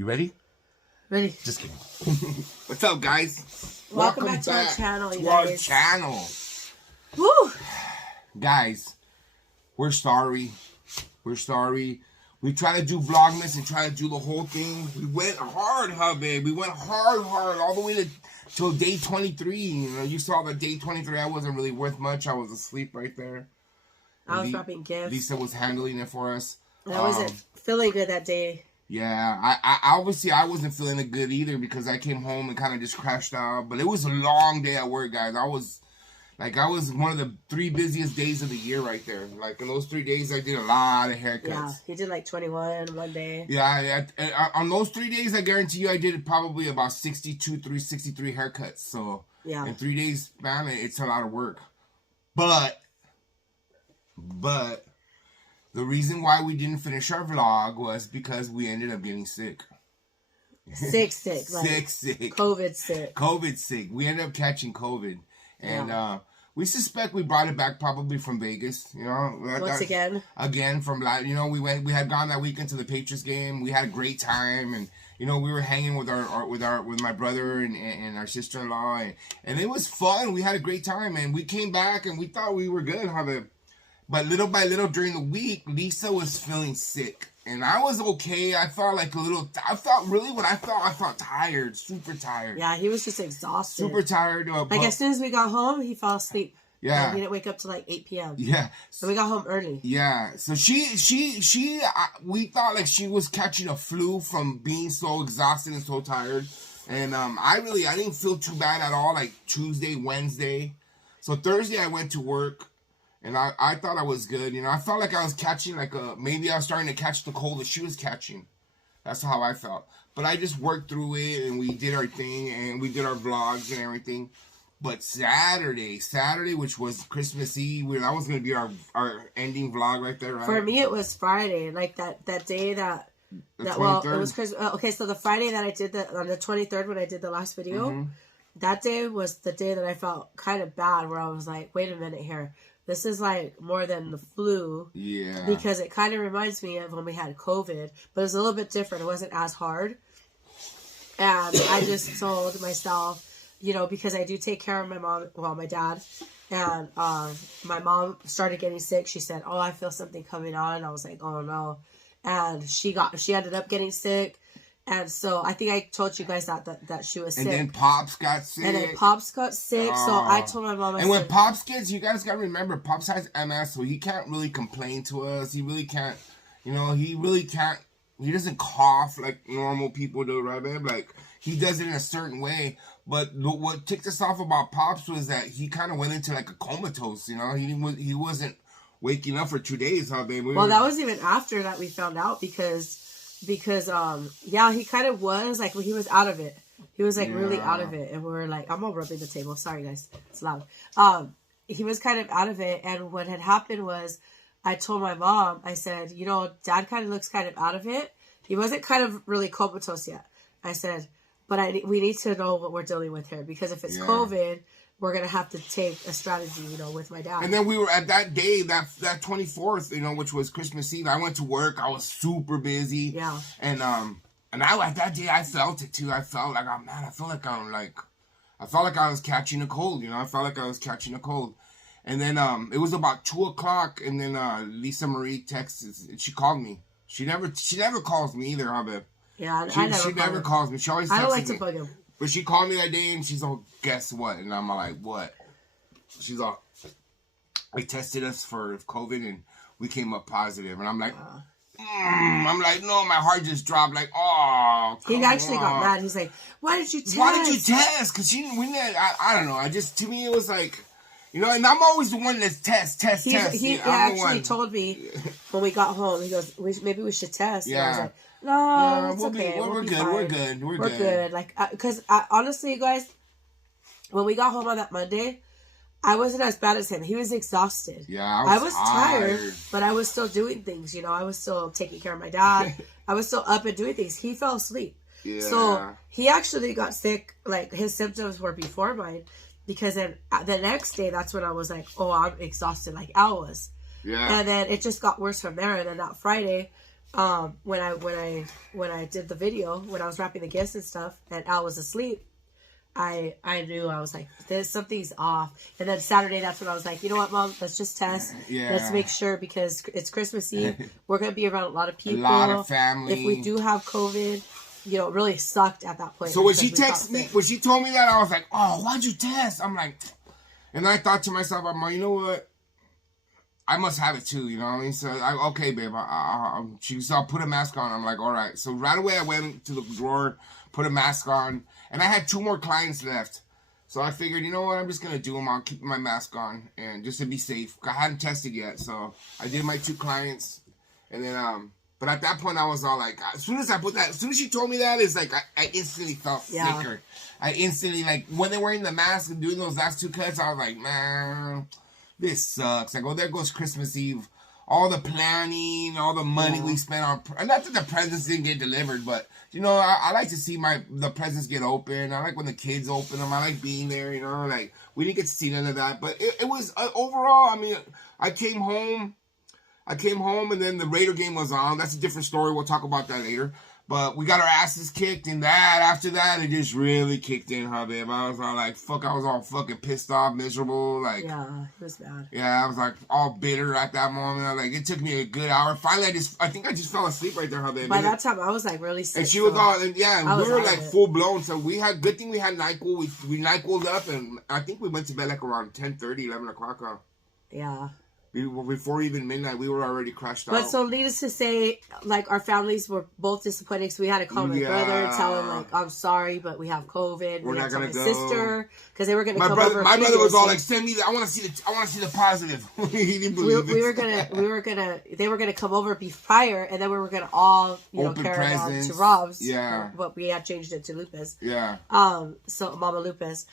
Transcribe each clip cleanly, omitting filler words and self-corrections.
You ready? Ready. Just kidding. What's up, guys? Welcome back to our channel, you our guys. channel. Woo! Guys, we're sorry. We're sorry. We tried to do Vlogmas and try to do the whole thing. We went hard, huh, babe? We went hard, all the way till day 23. You know, you saw the day 23. I wasn't really worth much. I was asleep right there. I was wrapping gifts. Lisa was handling it for us. I wasn't feeling good that day. Yeah, I obviously I wasn't feeling it good either because I came home and kind of just crashed out. But it was a long day at work, guys. I was one of the 3 busiest days of the year right there. Like in those 3 days, I did a lot of haircuts. Yeah, he did like 21 one day. Yeah, on those 3 days, I guarantee you, I did probably about 63 haircuts. So yeah, in 3 days, man, it's a lot of work. But the reason why we didn't finish our vlog was because we ended up getting sick. Sick. Like sick. COVID sick. We ended up catching COVID. And we suspect we brought it back probably from Vegas. You know, once again. Again from, you know, we had gone that weekend to the Patriots game. We had a great time, and you know, we were hanging with my brother and our sister-in-law, and it was fun. We had a great time, and we came back and we thought we were good, but little by little during the week, Lisa was feeling sick. And I was okay. I felt tired, super tired. Yeah, he was just exhausted. Super tired. Like as soon as we got home, he fell asleep. Yeah. And we didn't wake up till like 8 p.m. Yeah. So we got home early. Yeah. So we thought like she was catching a flu from being so exhausted and so tired. And I didn't feel too bad at all, like Tuesday, Wednesday. So Thursday I went to work. And I thought I was good. You know, I felt like I was catching maybe I was starting to catch the cold that she was catching. That's how I felt. But I just worked through it and we did our thing and we did our vlogs and everything. But Saturday, which was Christmas Eve, that was going to be our ending vlog right there, right? For me, it was Friday. Like that day that it was Christmas. Okay, so the Friday that I did on the 23rd when I did the last video, that day was the day that I felt kind of bad where I was like, wait a minute here. This is like more than the flu. Yeah. Because it kind of reminds me of when we had COVID. But it was a little bit different. It wasn't as hard. And I just told myself, you know, because I do take care of my dad. And my mom started getting sick. She said, oh, I feel something coming on. And I was like, oh, no. And she ended up getting sick. And so I think I told you guys that she was sick. And then Pops got sick. So I told my mom. When Pops gets, you guys got to remember, Pops has MS, so he can't really complain to us. He really can't, you know, he doesn't cough like normal people do, right, babe? Like, he does it in a certain way. But what ticked us off about Pops was that he kind of went into like a comatose, you know? He wasn't waking up for 2 days, huh, babe? Well, that was even after that we found out because yeah, he kind of was like, he was out of it. He was like really out of it. And we were like, I'm all rubbing the table. Sorry guys, it's loud. He was kind of out of it. And what had happened was I told my mom, I said, you know, Dad kind of looks kind of out of it. He wasn't kind of really comatose yet. I said, but we need to know what we're dealing with here because if it's COVID, we're going to have to take a strategy, you know, with my dad. And then we were at that day, that 24th, you know, which was Christmas Eve. I went to work. I was super busy. Yeah. And at that day, I felt it too. I felt like, oh, man, I felt like I was catching a cold, you know. I felt like I was catching a cold. And then it was about 2 o'clock. And then Lisa Marie texted. She called me. She never calls me either, huh, babe? Yeah, she never calls me. She always texts me. I don't like to bug him. But she called me that day and she's all, guess what? And I'm like, what? She's all, they tested us for COVID and we came up positive. And I'm like, no, my heart just dropped. Like, oh, he actually got mad. He's like, why did you test? Because I don't know. To me, it was like, you know, and I'm always the one that's test. He actually told me when we got home, he goes, maybe we should test. Yeah. And I was like, no, it's okay. We're good. Like, because honestly, you guys, when we got home on that Monday, I wasn't as bad as him. He was exhausted. Yeah, I was tired, but I was still doing things. You know, I was still taking care of my dad. I was still up and doing things. He fell asleep. Yeah. So he actually got sick. Like his symptoms were before mine, because then the next day, that's when I was like, oh, I'm exhausted, like Al was. Yeah. And then it just got worse from there. And then that Friday, when I did the video, when I was wrapping the gifts and stuff, and Al was asleep, I knew. I was like, something's off. And then Saturday, that's when I was like, you know what, Mom, let's just test. Yeah. Let's make sure, because it's Christmas Eve. We're gonna be around a lot of people, a lot of family. If we do have COVID, you know, it really sucked at that point. So when she texted me, when she told me that, I was like, oh, why'd you test? I'm like, and I thought to myself, I'm like, you know what? I must have it too, you know what I mean? So, okay, babe. She said, I'll put a mask on. I'm like, all right. So right away, I went to the drawer, put a mask on, and I had 2 more clients left. So I figured, you know what? I'm just going to do them. I'll keep my mask on, and just to be safe. I hadn't tested yet, so I did my 2 clients, and then, but at that point, I was all like, as soon as she told me that, it's like, I instantly felt sicker. I instantly, like, when they're wearing the mask and doing those last 2 cuts, I was like, man, this sucks. I go, there goes Christmas Eve. All the planning, all the money we spent on, not that the presents didn't get delivered, but, you know, I like to see the presents get open. I like when the kids open them. I like being there, you know, like, we didn't get to see none of that. But it was, overall, I mean, I came home, and then the Raider game was on. That's a different story. We'll talk about that later. But we got our asses kicked, and after that, it just really kicked in, huh, babe? I was all like, fuck, I was all fucking pissed off, miserable, like... Yeah, it was bad. Yeah, I was like, all bitter at that moment. Like, it took me a good hour. Finally, I think I just fell asleep right there, huh, babe? By that time, I was, like, really sick. And she was all, and we were, like, full-blown. So good thing we had NyQuil. We NyQuil'd up, and I think we went to bed, like, around 10:30, 11 o'clock, huh? Yeah. Before even midnight, we were already crashed out. But so needless to say, like, our families were both disappointed. So we had to call my brother and tell him, like, I'm sorry, but we have COVID. We're not gonna go. My sister, because they were gonna come over. My brother was all like, "Send me. I want to see the positive." He didn't believe it. They were gonna come over prior, and then we were gonna all carry on to Rob's. Yeah. But we had changed it to Lupe's. Yeah. So Mama Lupe's.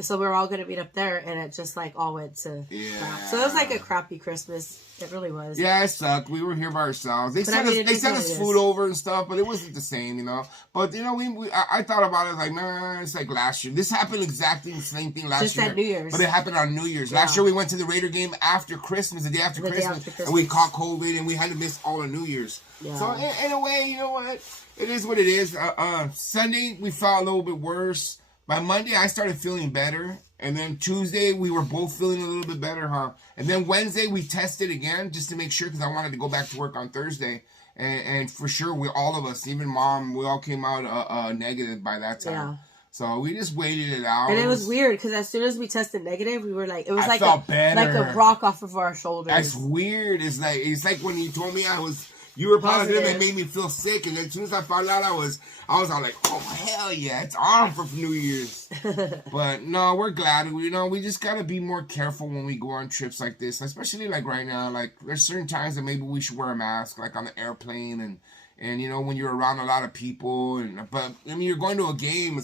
So we were all going to meet up there, and it just, like, all went to crap. So it was, like, a crappy Christmas. It really was. Yeah, it sucked. We were here by ourselves. They sent us food over and stuff, but it wasn't the same, you know. But, you know, I thought about it, like, man, it's like last year. This happened exactly the same thing last year. Just at New Year's. But it happened on New Year's. Yeah. Last year we went to the Raider game after Christmas, the day after Christmas. And we caught COVID, and we had to miss all of New Year's. Yeah. So, in a way, you know what? It is what it is. Sunday, we felt a little bit worse. By Monday, I started feeling better. And then Tuesday, we were both feeling a little bit better, huh? And then Wednesday, we tested again just to make sure, because I wanted to go back to work on Thursday. And for sure, all of us, even Mom, we all came out negative by that time. Yeah. So we just waited it out. And it was weird, because as soon as we tested negative, we were like, it was like a rock off of our shoulders. That's weird. It's like when you told me you were positive, it made me feel sick. And then as soon as I found out I was all like, oh, hell yeah, it's on for New Year's. But no, we're glad. We just got to be more careful when we go on trips like this, especially like right now. Like, there's certain times that maybe we should wear a mask, like on the airplane and you know, when you're around a lot of people. But, I mean, you're going to a game,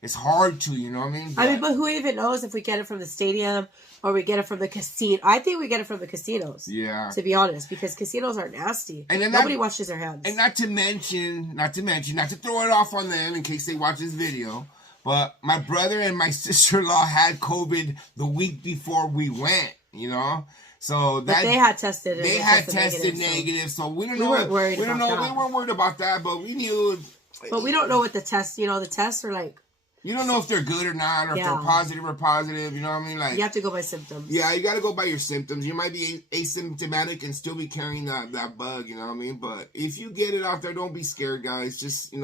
it's hard to, you know what I mean? But who even knows if we get it from the stadium or we get it from the casino? I think we get it from the casinos. Yeah. To be honest, because casinos are nasty. And then nobody washes their hands. And not to mention, not to throw it off on them in case they watch this video, but my brother and my sister-in-law had COVID the week before we went, you know? So but they had tested. They had tested negative, so we don't know. We weren't worried about that, but we knew. But we don't know what the tests. The tests are like. You don't know if they're good or not, or if they're positive or positive. You know what I mean? Like, you have to go by symptoms. Yeah, you got to go by your symptoms. You might be asymptomatic and still be carrying that bug. You know what I mean? But if you get it out there, don't be scared, guys. Just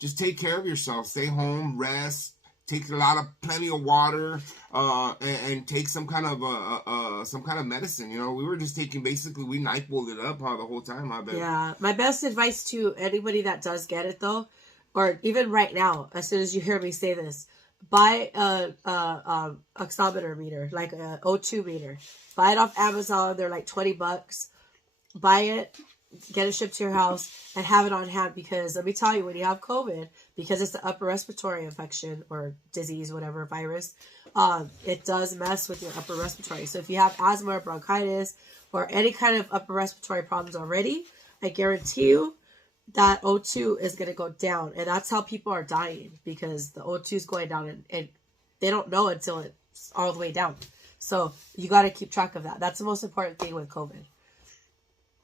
just take care of yourself. Stay home, rest, take plenty of water, and take some kind of medicine. You know, we were just taking we NyQuil'd it up the whole time. I bet. Yeah, my best advice to anybody that does get it though. Or even right now, as soon as you hear me say this, buy a oximeter meter, like a O2 meter. Buy it off Amazon. They're like $20. Buy it, get it shipped to your house, and have it on hand. Because let me tell you, when you have COVID, because it's an upper respiratory infection or disease, whatever, virus, it does mess with your upper respiratory. So if you have asthma or bronchitis or any kind of upper respiratory problems already, I guarantee you, that O2 is going to go down. And that's how people are dying, because the O2 is going down and they don't know until it's all the way down. So you got to keep track of that. That's the most important thing with COVID.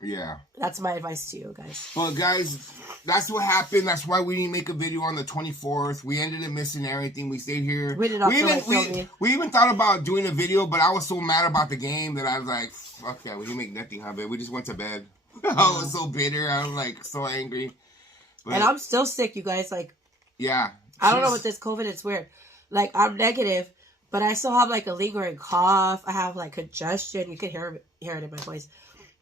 Yeah. That's my advice to you guys. Well, guys, that's what happened. That's why we didn't make a video on the 24th. We ended up missing everything. We stayed here. We did not feel like filming. We even thought about doing a video, but I was so mad about the game that I was like, fuck that. We didn't make nothing of it. We just went to bed. I was so bitter. I was like so angry. But, and I'm still sick, you guys. Like, yeah. I don't know what this COVID, it's weird. Like, I'm negative, but I still have like a lingering cough. I have like congestion. You can hear it in my voice.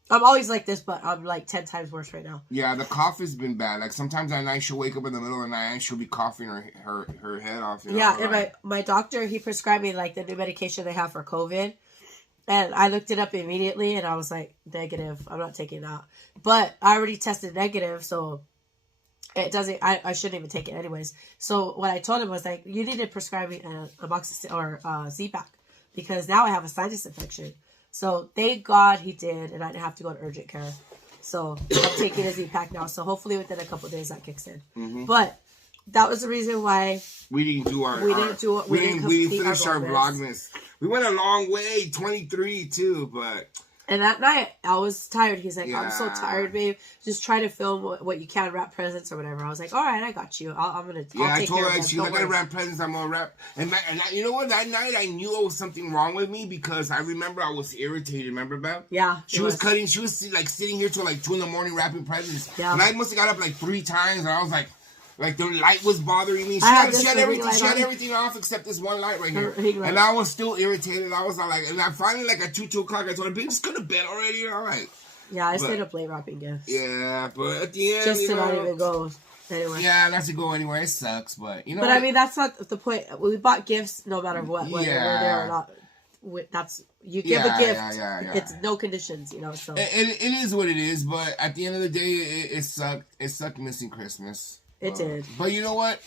I'm always like this, but I'm like 10 times worse right now. Yeah, the cough has been bad. Like sometimes at night she'll wake up in the middle of the night and she'll be coughing her head off. You know? Yeah, and my doctor, he prescribed me like the new medication they have for COVID. And I looked it up immediately and I was like, negative. I'm not taking that. But I already tested negative, so it doesn't, I shouldn't even take it anyways. So what I told him was like, you need to prescribe me a box or Z-Pack because now I have a sinus infection. So thank God he did, and I didn't have to go to urgent care. So I'm taking a Z-Pack now. So hopefully within a couple of days that kicks in. Mm-hmm. But that was the reason why we didn't do we didn't finish our Vlogmas. We went a long way, 23 too, but. And that night, I was tired. He's like, I'm so tired, babe. Just try to film what you can, wrap presents or whatever. I was like, all right, I got you. I'll take care of I told her, that. she's like, I gotta wrap presents. I'm gonna wrap. And you know what? That night, I knew there was something wrong with me because I remember I was irritated. Remember, Bev? Yeah. She was like sitting here till like 2 a.m. wrapping presents. Yeah. And I must have got up like 3 times, and I was like the light was bothering me. She had everything off except this one light right here. And I was still irritated. I was like, and I finally like at 2 o'clock, I told her, babe, just go to bed already. All right. Yeah, I stayed up late wrapping gifts. Yeah, but at the end, just to not even go anywhere. Yeah, not to go anywhere. It sucks, but you know. But I mean, that's not the point. We bought gifts no matter what, whether we're there or not. That's you give a gift. Yeah. It's no conditions, you know. So it is what it is. But at the end of the day, it sucked. It sucked missing Christmas. It did. But you know what?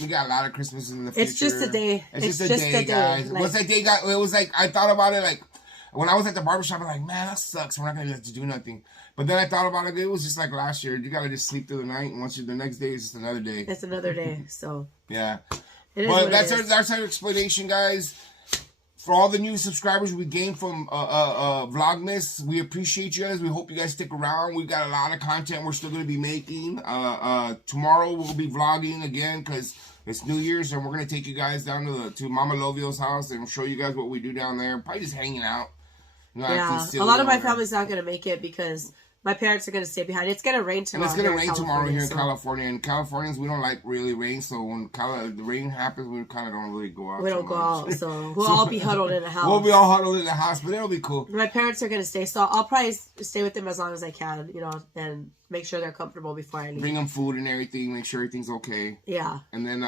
We got a lot of Christmases in the future. It's just a day. It's just a day, guys. Like, once that day got, it was like, I thought about it, like, when I was at the barbershop, I'm like, man, that sucks. We're not going to have to do nothing. But then I thought about it. It was just like last year. You got to just sleep through the night. And the next day is just another day. It's another day. So. Yeah. But that's our explanation, guys. For all the new subscribers we gained from Vlogmas, we appreciate you guys. We hope you guys stick around. We've got a lot of content we're still going to be making. Tomorrow we'll be vlogging again because it's New Year's, and we're going to take you guys down to Mama Lovio's house and show you guys what we do down there. Probably just hanging out. You know, yeah, a lot of my family's not going to make it because my parents are going to stay behind. It's going to rain tomorrow. And it's going to rain tomorrow here in California. And Californians, we don't like really rain. So when the rain happens, we kind of don't really go out. We don't go out. So we'll all be huddled in the house. We'll be all huddled in the house, but it'll be cool. My parents are going to stay. So I'll probably stay with them as long as I can, you know, and make sure they're comfortable before I leave. Bring them food and everything. Make sure everything's okay. Yeah. And then,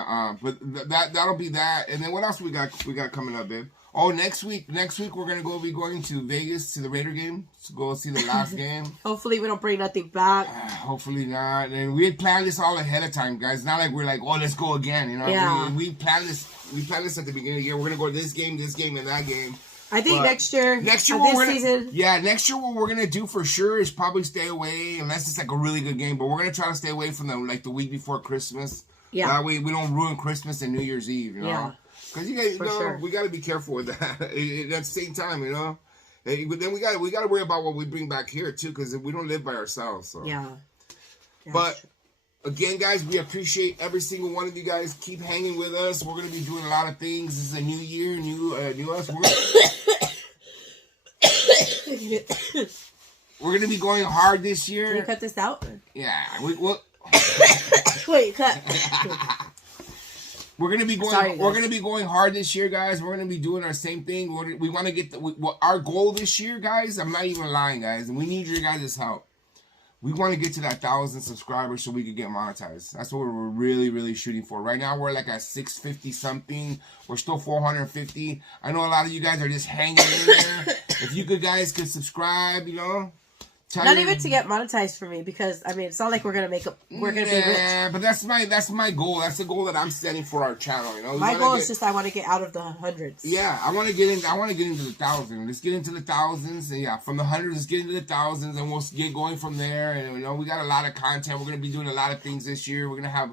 but that'll be that. And then what else we got coming up, babe? Oh, next week we're gonna be going to Vegas to the Raider game to go see the last game. Hopefully we don't bring nothing back. Hopefully not. And we had planned this all ahead of time, guys. Not like we're like, oh, let's go again. You know, yeah. we planned this. We planned this at the beginning of the year. We're gonna go to this game, and that game. I think next year, next year what we're gonna do for sure is probably stay away unless it's like a really good game. But we're gonna try to stay away from the week before Christmas. Yeah. That way we don't ruin Christmas and New Year's Eve. You know. Yeah. Because you guys, we got to be careful with that. At the same time, you know. But then we got to worry about what we bring back here too, because we don't live by ourselves. So. Yeah. But again, guys, we appreciate every single one of you guys. Keep hanging with us. We're gonna be doing a lot of things. This is a new year, new us. We're gonna be going hard this year. Can you cut this out? Yeah. Wait, cut. We're gonna be going. Sorry, we're gonna be going hard this year, guys. We're gonna be doing our same thing. We want to get our goal this year, guys. I'm not even lying, guys, and we need your guys' help. We want to get to that 1,000 subscribers so we could get monetized. That's what we're really, really shooting for. Right now, we're like at 650 something. We're still 450. I know a lot of you guys are just hanging in there. If you guys could subscribe, you know. Not even to get monetized for me, because I mean it's not like we're gonna be rich. Yeah, but that's my goal. That's the goal that I'm setting for our channel. You know, my goal is just I want to get out of the hundreds. Yeah, I want to get into the thousands. Let's get into the thousands, and yeah, from the hundreds, let's get into the thousands, and we'll get going from there. And you know, we got a lot of content. We're gonna be doing a lot of things this year. We're gonna have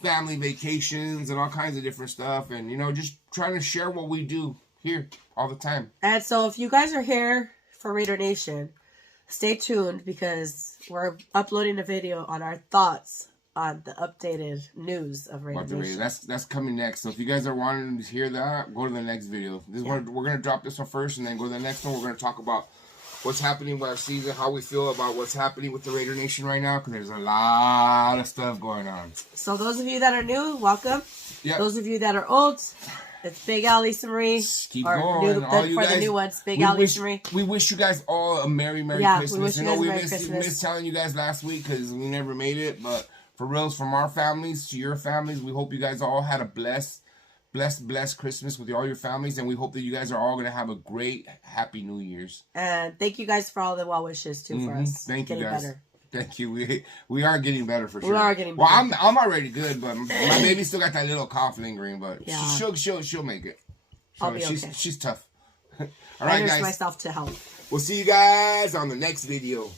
family vacations and all kinds of different stuff, and you know, just trying to share what we do here all the time. And so, if you guys are here for Raider Nation. stay tuned because we're uploading a video on our thoughts on the updated news of Raider Nation. That's coming next. So if you guys are wanting to hear that, go to the next video. We're gonna drop this one first, and then go to the next one. We're gonna talk about what's happening with our season, how we feel about what's happening with the Raider Nation right now, because there's a lot of stuff going on. So those of you that are new, welcome. Yeah. Those of you that are old, it's Big Al, Lisa Marie. Keep going. All you guys, the new ones, Big Al, Lisa Marie. We wish you guys all a Merry Christmas. We wish you guys a Merry Christmas. We missed telling you guys last week because we never made it, but for reals, from our families to your families, we hope you guys all had a blessed Christmas with all your families, and we hope that you guys are all going to have a great, happy New Year's. And thank you guys for all the well wishes, too, for us. Thank you, guys. Better. Thank you. We are getting better for sure. We are getting better. Well, I'm already good, but my baby still got that little cough lingering, but she'll make it. I'll be okay. She's tough. All right, guys. I nurse myself to help. We'll see you guys on the next video.